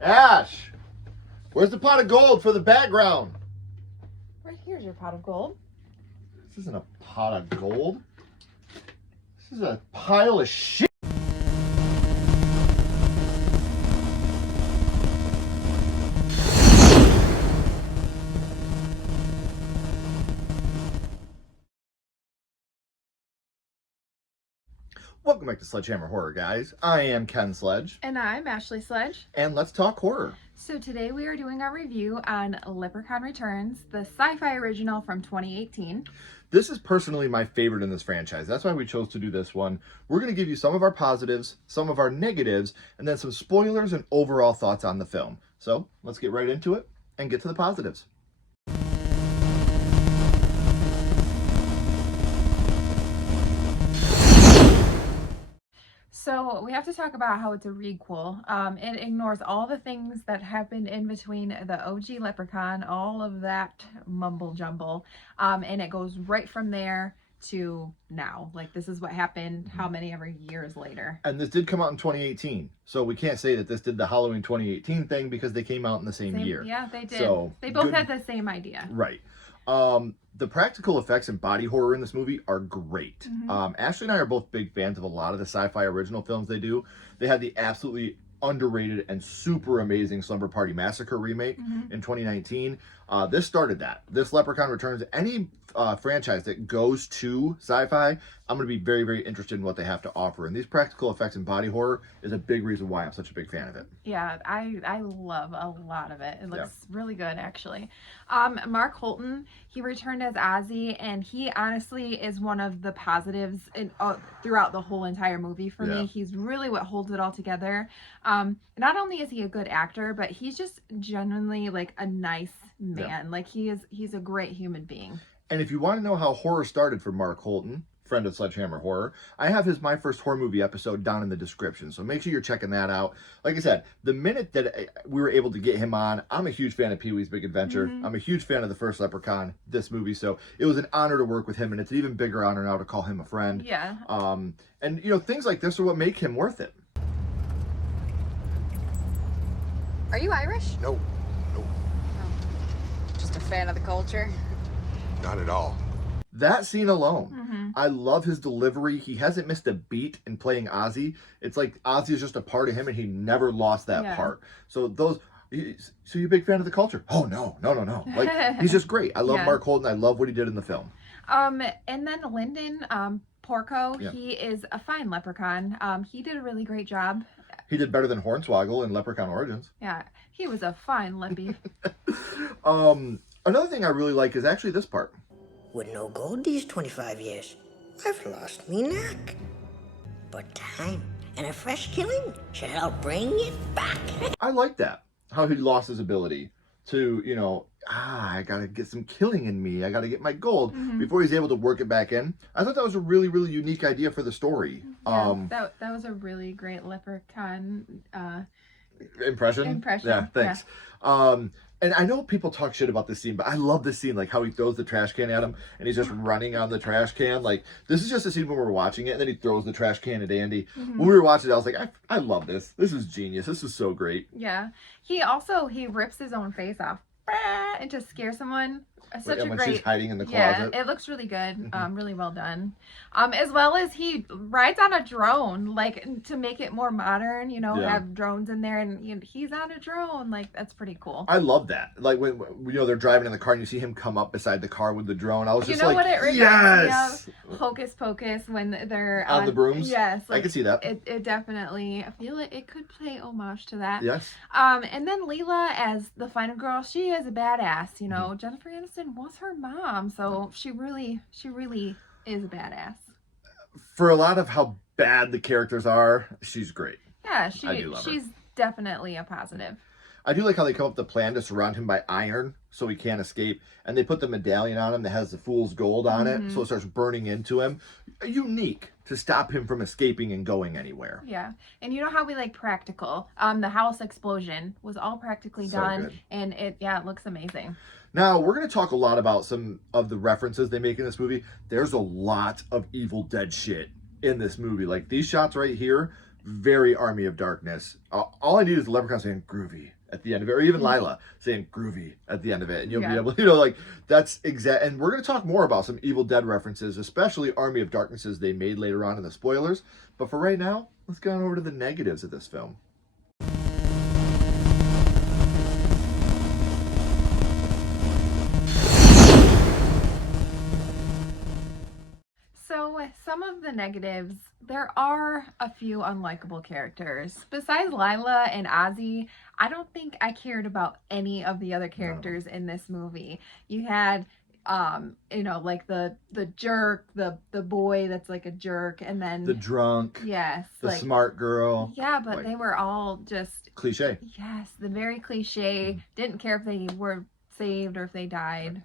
Ash, where's the pot of gold for the background? Right here's your pot of gold. This isn't a pot of gold. This is a pile of shit. Welcome back to Sledgehammer Horror, guys. I am Ken Sledge. And I'm Ashley Sledge. And let's talk horror. So today we are doing our review on Leprechaun Returns, the sci-fi original from 2018. This is personally my favorite in this franchise. That's why we chose to do this one. We're going to give you some of our positives, some of our negatives, and then some spoilers and overall thoughts on the film. So let's get right into it and get to the positives. So we have to talk about how it's a requel. It ignores all the things that happened in between the OG Leprechaun, all of that mumble jumble, and it goes right from there to now. Like, this is what happened how many ever years later. And this did come out in 2018, so we can't say that this did the Halloween 2018 thing because they came out in the same year. Yeah, they did. So they both had the same idea. Right. The practical effects and body horror in this movie are great. Ashley and I are both big fans of a lot of the sci-fi original films they do. They had the absolutely underrated and super amazing Slumber Party Massacre remake in 2019. This started that. This Leprechaun Returns, any franchise that goes to sci-fi, I'm going to be very, very interested in what they have to offer. And these practical effects and body horror is a big reason why I'm such a big fan of it. Yeah, I love a lot of it. It looks really good, actually. Mark Holton, he returned as Ozzy, and he honestly is one of the positives throughout the whole entire movie for me. He's really what holds it all together. Not only is he a good actor, but he's just genuinely like a nice man. Like, he's a great human being. And if you want to know how horror started for Mark Holton, friend of Sledgehammer Horror, I have his My First Horror Movie episode down in the description, so make sure you're checking that out. Like I said, the minute that we were able to get him on, I'm a huge fan of Pee-wee's Big Adventure. I'm a huge fan of the first Leprechaun, this movie, so it was an honor to work with him, and it's an even bigger honor now to call him a friend. Yeah. And, you know, things like this are what make him worth it. Are you Irish? No. Just a fan of the culture? Not at all. That scene alone, I love his delivery. He hasn't missed a beat in playing Ozzy. It's like Ozzy is just a part of him, and he never lost that part. So so you're a big fan of the culture? Oh, no. Like, he's just great. I love Mark Holton. I love what he did in the film. And then Lyndon Porco, he is a fine leprechaun. He did a really great job. He did better than Hornswoggle in Leprechaun Origins. Yeah, he was a fine Leppy. Another thing I really like is actually this part. With no gold these 25 years, I've lost me knack. But time and a fresh killing should help bring it back. I like that. How he lost his ability to, you know, I gotta get some killing in me. I gotta get my gold before he's able to work it back in. I thought that was a really, really unique idea for the story. Yeah, that was a really great leprechaun impression. Yeah, thanks. And I know people talk shit about this scene, but I love this scene, like how he throws the trash can at him and he's just running on the trash can. Like, this is just a scene when we're watching it, and then he throws the trash can at Andy. When we were watching it, I was like, I love this. This is genius. This is so great. Yeah. He rips his own face off and just scares someone. Such a when great, she's hiding in the closet. Yeah, it looks really good. Really well done. As well as he rides on a drone, like, to make it more modern, you know, have drones in there, and, you know, he's on a drone. Like, that's pretty cool. I love that. Like, when you know, they're driving in the car and you see him come up beside the car with the drone. I was just like, what it reminds me of? Hocus Pocus, when they're on the brooms. Yes, like, I can see that. It definitely, I feel it could play homage to that. Yes. And then Leela as the final girl, she is a badass. You know, Jennifer Aniston was her mom, so she really is a badass. For a lot of how bad the characters are, she's great. Yeah, she's definitely a positive. I do like how they come up with the plan to surround him by iron so he can't escape, and they put the medallion on him that has the fool's gold on it, so it starts burning into him. Unique to stop him from escaping and going anywhere. Yeah, and you know how we like practical. The house explosion was all practically done, good. and it looks amazing. Now, we're going to talk a lot about some of the references they make in this movie. There's a lot of Evil Dead shit in this movie. Like, these shots right here, very Army of Darkness. All I need is the Leprechaun saying groovy at the end of it, or even Lila saying groovy at the end of it, and you'll be able, like, that's exact. And we're going to talk more about some Evil Dead references, especially Army of Darknesses they made later on in the spoilers. But for right now, let's get on over to the negatives of this film. So some of the negatives, there are a few unlikable characters. Besides Lila and Ozzy, I don't think I cared about any of the other characters in this movie. You had like the jerk, the boy that's like a jerk, and then the drunk, yes, the like, smart girl. Yeah, but like, they were all just cliche. Yes, the very cliche. Didn't care if they were saved or if they died.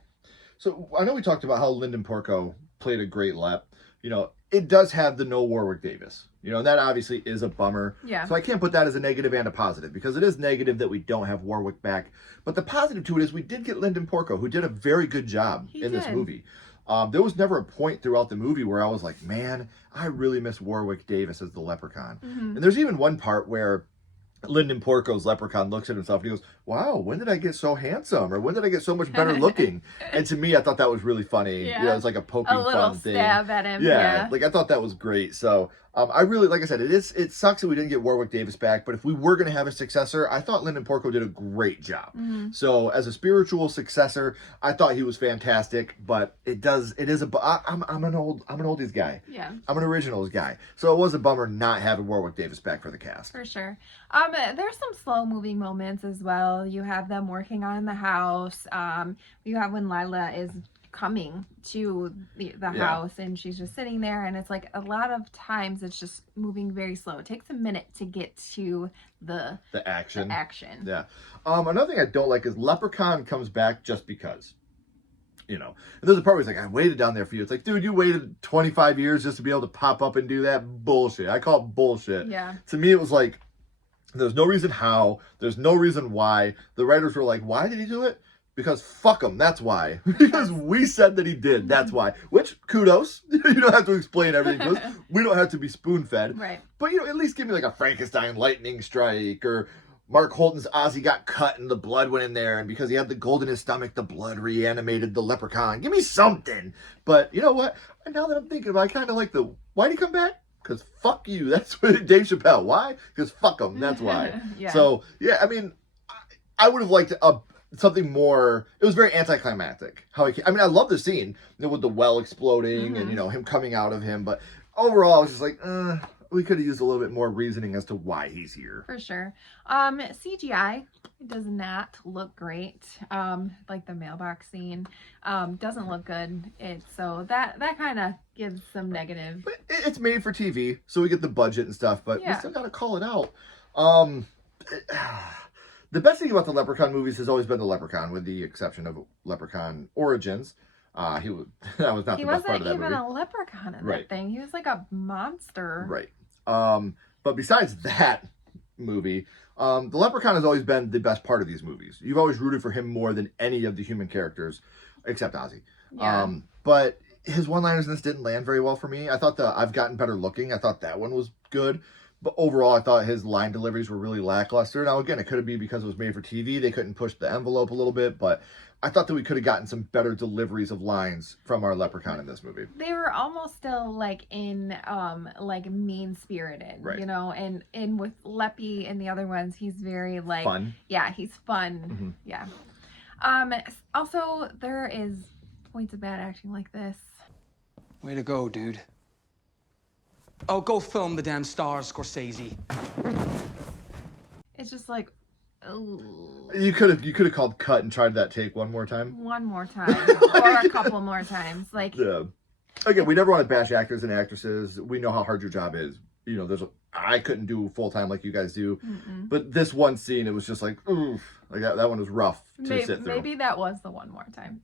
So I know we talked about how Lyndon Porco played a great Lep. It does have the no Warwick Davis. And that obviously is a bummer. Yeah. So I can't put that as a negative and a positive, because it is negative that we don't have Warwick back. But the positive to it is we did get Lyndon Porco, who did a very good job in this movie. There was never a point throughout the movie where I was like, man, I really miss Warwick Davis as the Leprechaun. And there's even one part where Lyndon Porco's Leprechaun looks at himself and he goes, wow, when did I get so handsome? Or when did I get so much better looking? And to me, I thought that was really funny. Yeah. It's like a poking a little fun thing. stab at him. Yeah, like I thought that was great. So I really, like I said, it sucks that we didn't get Warwick Davis back, but if we were going to have a successor, I thought Lyndon Porco did a great job. So as a spiritual successor, I thought he was fantastic, but I'm an oldies guy. Yeah. I'm an originals guy. So it was a bummer not having Warwick Davis back for the cast. For sure. There's some slow moving moments as well. You have them working on the house. You have when Lila is coming to the house and she's just sitting there, and it's like a lot of times it's just moving very slow. It takes a minute to get to the action. Yeah. Another thing I don't like is Leprechaun comes back just because. And there's a part where he's like, I waited down there for you. It's like, dude, you waited 25 years just to be able to pop up and do that? Bullshit. I call it bullshit. Yeah. To me, it was like, there's no reason how. There's no reason why. The writers were like, why did he do it? Because fuck him, that's why. Because we said that he did, that's why. Which, kudos. You don't have to explain everything to us. We don't have to be spoon-fed. Right. But, at least give me like a Frankenstein lightning strike, or Mark Holton's Ozzy got cut and the blood went in there, and because he had the gold in his stomach, the blood reanimated the Leprechaun. Give me something. But you know what? And now that I'm thinking about it, I kind of like why'd he come back? Because fuck you. That's what Dave Chappelle. Why? Because fuck him. That's why. Yeah. So, yeah, I mean, I would have liked something more. It was very anticlimactic. I love the scene with the well exploding and, him coming out of him. But overall, I was just like, we could have used a little bit more reasoning as to why he's here. For sure. CGI does not look great. Like the mailbox scene doesn't look good. So that kind of gives some negative. But it's made for TV, so we get the budget and stuff, but we still got to call it out. The best thing about the Leprechaun movies has always been the Leprechaun, with the exception of Leprechaun Origins. That was not the best part of that movie. He wasn't even a leprechaun in that thing. He was like a monster. Right. But besides that movie, the Leprechaun has always been the best part of these movies. You've always rooted for him more than any of the human characters, except Ozzy. Yeah. But his one-liners in this didn't land very well for me. I thought I've Gotten Better Looking, I thought that one was good. But overall, I thought his line deliveries were really lackluster. Now, again, it could be because it was made for TV. They couldn't push the envelope a little bit, but I thought that we could have gotten some better deliveries of lines from our Leprechaun in this movie. They were almost still like in like mean-spirited, right. And with Leppy and the other ones, he's very like fun. Yeah, he's fun. Yeah. Also, there is points of bad acting like this. Way to go, dude. Oh, go film the damn stars, Scorsese. It's just like, ooh. You could have called cut and tried that take one more time. One more time, or a couple more times. Like, yeah. Again, we never want to bash actors and actresses. We know how hard your job is. I couldn't do full time like you guys do. But this one scene, it was just like, oof, like that one was rough to sit through. Maybe that was the one more time.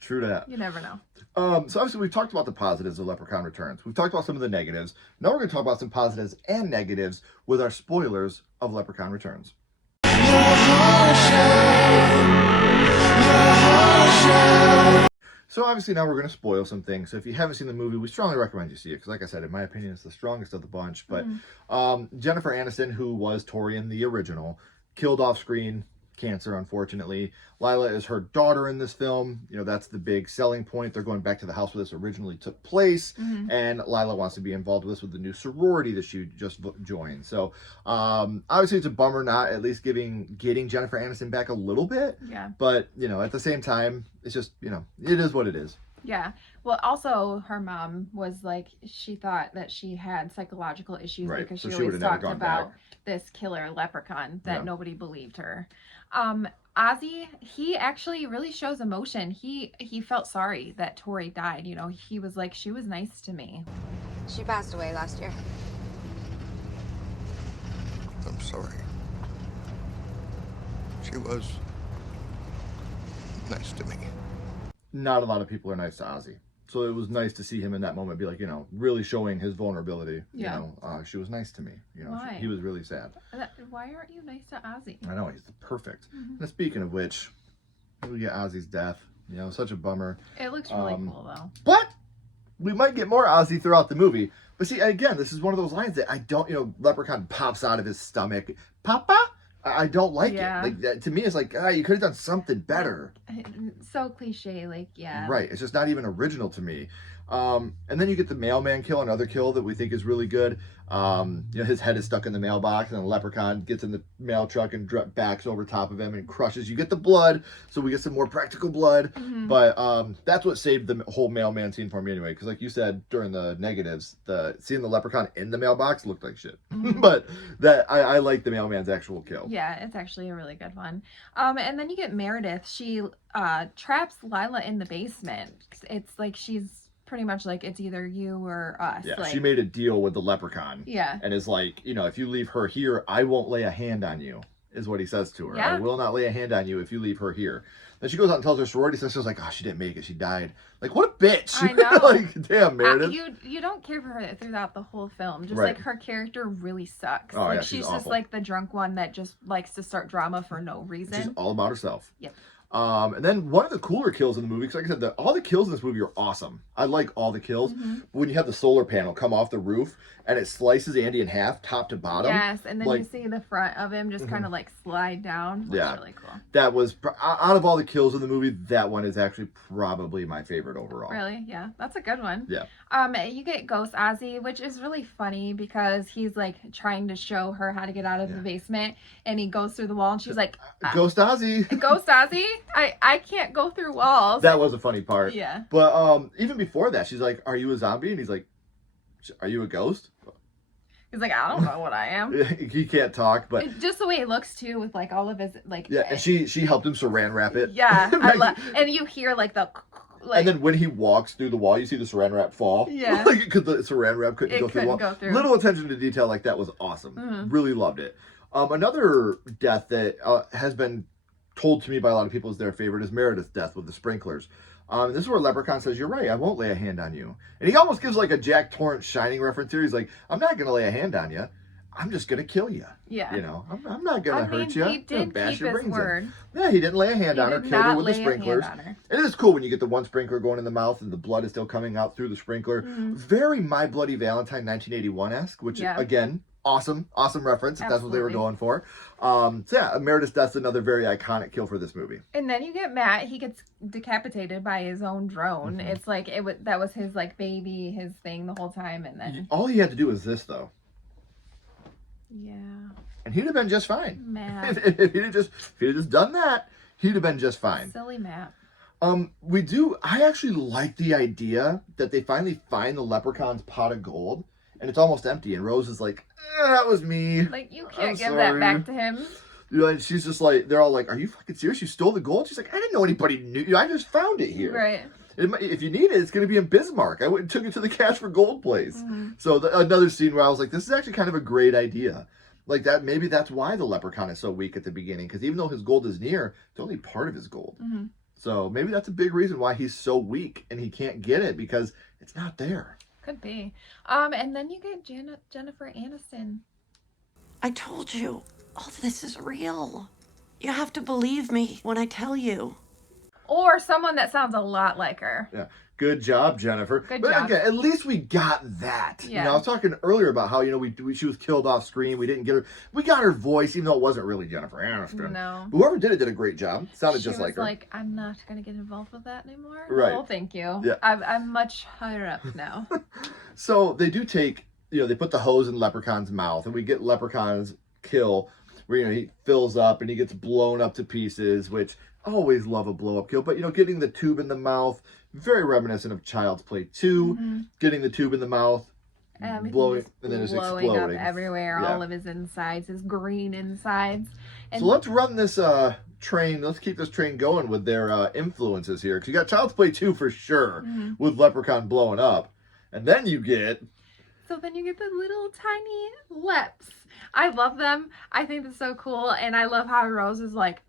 True that. You never know. So obviously we've talked about the positives of Leprechaun Returns. We've talked about some of the negatives. Now we're going to talk about some positives and negatives with our spoilers of Leprechaun Returns. So So obviously now we're going to spoil some things. So if you haven't seen the movie, we strongly recommend you see it. Because like I said, in my opinion, it's the strongest of the bunch. But Jennifer Aniston, who was Tori in the original, killed off screen. Cancer, unfortunately. Lila is her daughter in this film. You know, that's the big selling point. They're going back to the house where this originally took place. And Lila wants to be involved with this with the new sorority that she just joined. So, obviously it's a bummer not at least getting Jennifer Aniston back a little bit. Yeah. But, you know, at the same time, it's just, you know, it is what it is. Yeah. Well, also her mom was like, she thought that she had psychological issues Right. because So she she always would've never talked gone about back. this killer leprechaun that Yeah. nobody believed her. Ozzy, he actually really shows emotion. He felt sorry that Tori died. You know, he was like, she was nice to me. She passed away last year. I'm sorry. She was nice to me. Not a lot of people are nice to Ozzy. So it was nice to see him in that moment be like, you know, really showing his vulnerability. Yeah. You know, she was nice to me. You know, Why? he was really sad. Why aren't you nice to Ozzy? I know, he's perfect. And speaking of which, we get Ozzy's death. You know, such a bummer. It looks really cool though. But we might get more Ozzy throughout the movie. But see, again, this is one of those lines that I don't, you know, Leprechaun pops out of his stomach. Papa? I don't like Yeah. it. Like, that, to me, it's like, you could have done something better. So cliche, like, yeah. Right. It's just not even original to me. And then you get the mailman kill, another kill that we think is really good. You know, his head is stuck in the mailbox, and the leprechaun gets in the mail truck and backs over top of him and crushes. You get the blood, so we get some more practical blood. But that's what saved the whole mailman scene for me anyway. Because like you said during the negatives, seeing the leprechaun in the mailbox looked like shit. But I like the mailman's actual kill. Yeah, it's actually a really good one. And then you get Meredith. She traps Lila in the basement. It's like she's pretty much like, it's either you or us. Yeah, like, she made a deal with the leprechaun. Yeah. And is like, you know, if you leave her here, I won't lay a hand on you, is what he says to her. Yeah. I will not lay a hand on you if you leave her here. Then she goes out and tells her sorority sister, like, oh, she didn't make it. She died. Like, what a bitch. I know. Like, damn, Meredith. You don't care for her throughout the whole film. Just Right. like her character really sucks. Oh, like yeah, she's she's just awful. like the drunk one that just likes to start drama for no reason. She's all about herself. Yep. And then one of the cooler kills in the movie, because like I said, all the kills in this movie are awesome. I like all the kills. But when you have the solar panel come off the roof and it slices Andy in half, top to bottom. Yes, and then like, you see the front of him just kind of like slide down. Looks Yeah. really cool. that was, out of all the kills in the movie, that one is actually probably my favorite overall. Really? Yeah, that's a good one. Yeah. You get Ghost Ozzy, which is really funny because he's like trying to show her how to get out of the basement, and he goes through the wall, and she's like, Ghost Ozzy. "Ghost Ozzy, I can't go through walls." That was a funny part. Yeah. But even before that, she's like, "Are you a zombie?" And he's like, "Are you a ghost?" He's like, "I don't know what I am." He can't talk, but It's just the way he looks too, with like all of his like. yeah, and she helped him saran wrap it. Yeah, I love, and you hear like the. Like, and then when he walks through the wall, you see the saran wrap fall. Yeah. Like, because the saran wrap couldn't It go through the couldn't wall. go through. Little attention to detail like that was awesome. Really loved it. Another death that has been told to me by a lot of people is their favorite is Meredith's death with the sprinklers. This is where Leprechaun says, "You're right, I won't lay a hand on you." And he almost gives like a Jack Torrance Shining reference here. He's like, "I'm not going to lay a hand on you. I'm just going to kill you." Yeah. You know, I'm not going to hurt you. He I'm gonna did bash keep your his brains in." word. Yeah, he didn't lay a hand He on her, did killed her not with the lay a hand sprinklers. on her. And it is cool when you get the one sprinkler going in the mouth and the blood is still coming out through the sprinkler. Very My Bloody Valentine 1981-esque, which Yeah. again, awesome reference if that's what they were Absolutely. going for. So yeah, Meredith's death's another very iconic kill for this movie. And then you get Matt. He gets decapitated by his own drone. Mm-hmm. It's like that was his like baby, his thing the whole time, and then All he had to do was this though, yeah, and he'd have been just fine. Matt, if he'd have just done that, he'd have been just fine. silly Matt. I actually like the idea that they finally find the leprechaun's pot of gold and it's almost empty, and Rose is like, that was me. Like you can't I'm give that sorry. back to him. You know, and she's just like, they're all like, "Are you fucking serious? You stole the gold?" She's like, "I didn't know anybody knew you. I just found it here. Right. If you need it, it's going to be in Bismarck. I went and took it to the Cash for Gold place." So another scene where I was like, this is actually kind of a great idea. Like that, maybe that's why the leprechaun is so weak at the beginning, because even though his gold is near, it's only part of his gold. So maybe that's a big reason why he's so weak and he can't get it, because it's not there. Could be. And then you get Jennifer Aniston. I told you, all this is real. You have to believe me when I tell you. Or someone that sounds a lot like her. Yeah. Good job, Jennifer. Good but job. Again, at least we got that. Yeah. You know, I was talking earlier about how, she was killed off screen. We didn't get her. We got her voice, even though it wasn't really Jennifer Aniston. No. Whoever did it did a great job. Sounded She just like was her. like, I'm not going to get involved with that anymore. Right. No, thank you. Yeah. I'm much higher up now. So they do take, they put the hose in Leprechaun's mouth, and we get Leprechaun's kill where, he fills up and he gets blown up to pieces, which I always love a blow up kill. But, getting the tube in the mouth, very reminiscent of Child's Play 2, getting the tube in the mouth, blowing, and then it's blowing exploding. up everywhere, all of his insides, his green insides. And so let's run this train, let's keep this train going with their influences here. Because you got Child's Play 2 for sure, with Leprechaun blowing up. And then you get... So then you get the little tiny Leps. I love them. I think that's so cool. And I love how Rose is like,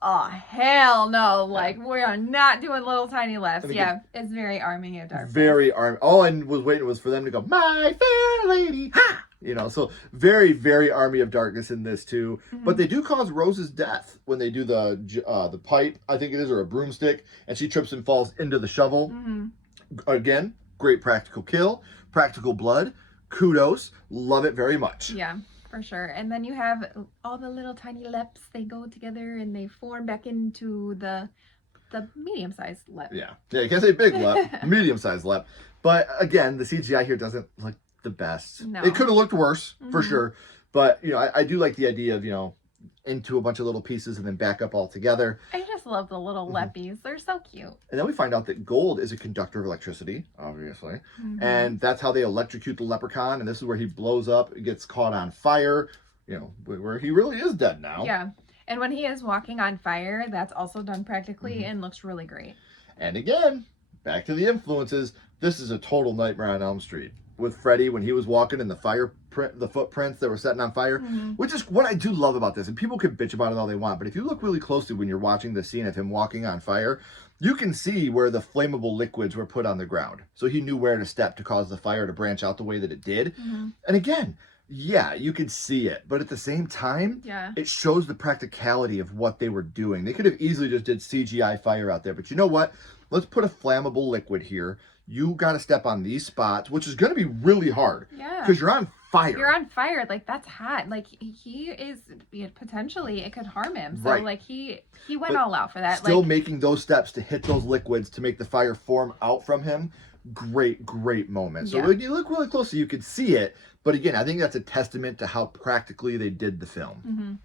oh, hell no. Like, we are not doing little tiny Leps. Yeah, it's very Army of Darkness. Very Army. All I was waiting was for them to go, my fair lady, ha! So very, very Army of Darkness in this too. But they do cause Rose's death when they do the pipe, I think it is, or a broomstick, and she trips and falls into the shovel. Again, great practical kill, practical blood. Kudos. Love it very much. Yeah, for sure. And then you have all the little tiny Leps. They go together and they form back into the medium-sized Lep. Yeah, you can't say big Lep, medium-sized Lep. But again, the CGI here doesn't look the best. No. It could have looked worse, for sure. But, I do like the idea of, into a bunch of little pieces and then back up all together. I just love the little Leppies. They're so cute. And then we find out that gold is a conductor of electricity, obviously. And that's how they electrocute the Leprechaun. And this is where he blows up, gets caught on fire, where he really is dead now. Yeah. And when he is walking on fire, that's also done practically and looks really great. And again, back to the influences. This is a total Nightmare on Elm Street. With Freddy, when he was walking in the footprints that were setting on fire, which is what I do love about this. And people can bitch about it all they want, but if you look really closely when you're watching the scene of him walking on fire, you can see where the flammable liquids were put on the ground. So he knew where to step to cause the fire to branch out the way that it did. And again, yeah, you could see it, but at the same time, it shows the practicality of what they were doing. They could have easily just did CGI fire out there, but you know what? Let's put a flammable liquid here. You got to step on these spots, which is going to be really hard. Yeah. Because you're on fire. You're on fire. Like, that's hot. Like, he is, potentially, it could harm him. So, right. like, he went all out for that. Still making those steps to hit those liquids to make the fire form out from him. Great, great moment. So when you look really closely, you could see it. But again, I think that's a testament to how practically they did the film.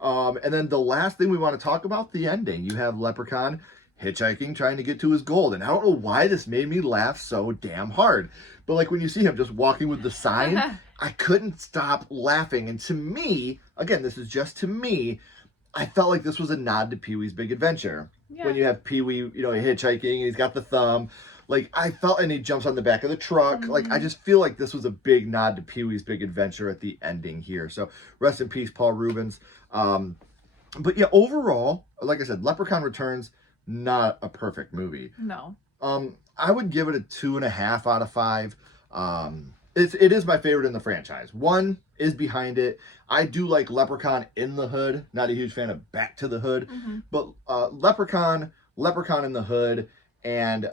And then the last thing we want to talk about, the ending. You have Leprechaun hitchhiking, trying to get to his gold. And I don't know why this made me laugh so damn hard. But like when you see him just walking with the sign, I couldn't stop laughing. And to me, again, this is just to me, I felt like this was a nod to Pee-wee's Big Adventure. Yeah. When you have Pee-wee, hitchhiking, and he's got the thumb. Like, I felt, and he jumps on the back of the truck. Like, I just feel like this was a big nod to Pee-wee's Big Adventure at the ending here. So, rest in peace, Paul Reubens. But yeah, overall, like I said, Leprechaun Returns, not a perfect movie. No. I would give it a 2.5 out of 5. It is my favorite in the franchise. 1 is behind it. I do like Leprechaun in the Hood. Not a huge fan of Back to the Hood. But Leprechaun in the Hood, and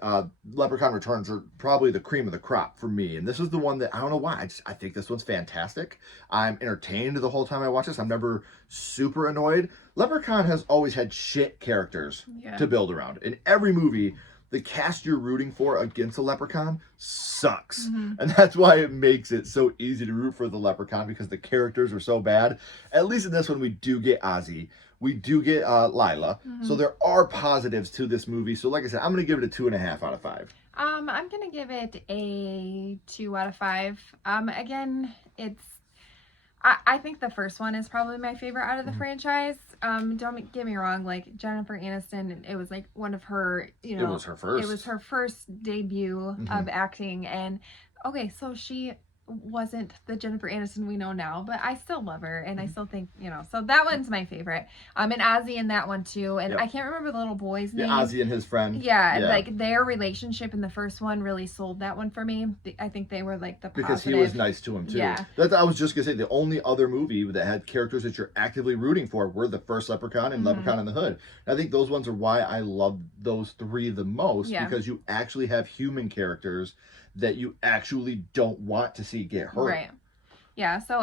Leprechaun Returns are probably the cream of the crop for me. And this is the one that, I don't know why, I think this one's fantastic. I'm entertained the whole time I watch this. I'm never super annoyed. Leprechaun has always had shit characters to build around. In every movie, the cast you're rooting for against a Leprechaun sucks. And that's why it makes it so easy to root for the Leprechaun, because the characters are so bad. At least in this one, we do get Ozzy. We do get Lila. So there are positives to this movie. So like I said, I'm going to give it a 2.5 out of 5. I'm going to give it a 2 out of 5. Again, I think the first one is probably my favorite out of the franchise. Don't get me wrong, like Jennifer Aniston, it was like one of her, it was her first debut of acting. And okay, so she wasn't the Jennifer Aniston we know now, but I still love her, and I still think, so that one's my favorite. And Ozzy in that one too, and Yep. I can't remember the little boy's name. Ozzy and his friend. Yeah, like their relationship in the first one really sold that one for me. I think they were like the positive. Because he was nice to him too. Yeah. I was just gonna say, the only other movie that had characters that you're actively rooting for were the first Leprechaun and Leprechaun in the Hood. And I think those ones are why I love those three the most, because you actually have human characters that you actually don't want to see get hurt. Right. Yeah, so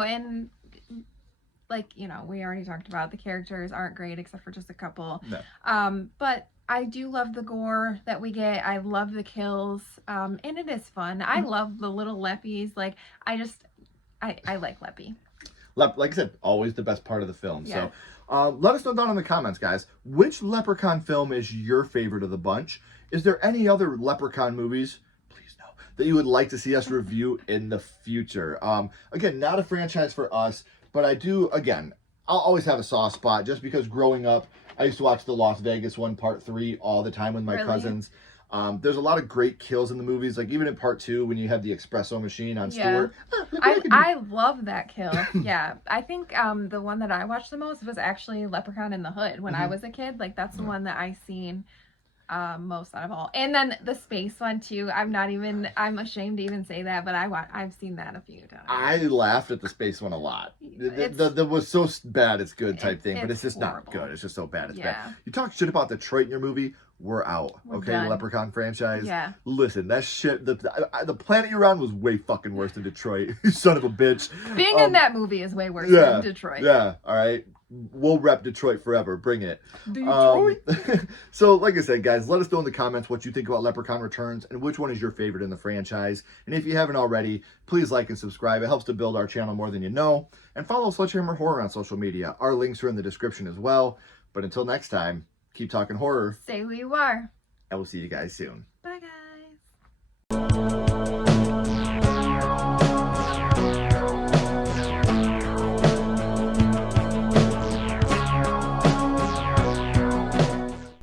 we already talked about the characters aren't great except for just a couple. No. But I do love the gore that we get. I love the kills. And it is fun. I love the little Leppies. Like, I like Leppy. Like I said, always the best part of the film. Yeah. So let us know down in the comments, guys. Which Leprechaun film is your favorite of the bunch? Is there any other Leprechaun movies, please no, that you would like to see us review in the future? Again, not a franchise for us, but I do, again, I'll always have a soft spot just because growing up, I used to watch the Las Vegas one, Part 3, all the time with my cousins. There's a lot of great kills in the movies, like even in Part 2 when you have the espresso machine on Stewart. I love that kill. Yeah. I think the one that I watched the most was actually Leprechaun in the Hood when I was a kid. Like, that's the one that I seen most out of all. And then the space one too. I'm ashamed to even say that, but I've seen that a few times. I laughed at the space one a lot. That was so bad it's good type thing, but it's just horrible. not good. It's just so bad it's Yeah. bad. You talk shit about Detroit in your movie, we're out. We're okay, done. Leprechaun franchise. Yeah. Listen, that shit, the planet you're on was way fucking worse than Detroit. You son of a bitch. Being in that movie is way worse than Detroit. Yeah, all right. We'll rep Detroit forever. Bring it. Detroit. So, like I said, guys, let us know in the comments what you think about Leprechaun Returns and which one is your favorite in the franchise. And if you haven't already, please like and subscribe. It helps to build our channel more than you know. And follow Sledgehammer Horror on social media. Our links are in the description as well. But until next time, keep talking horror. Say who you are. I will see you guys soon.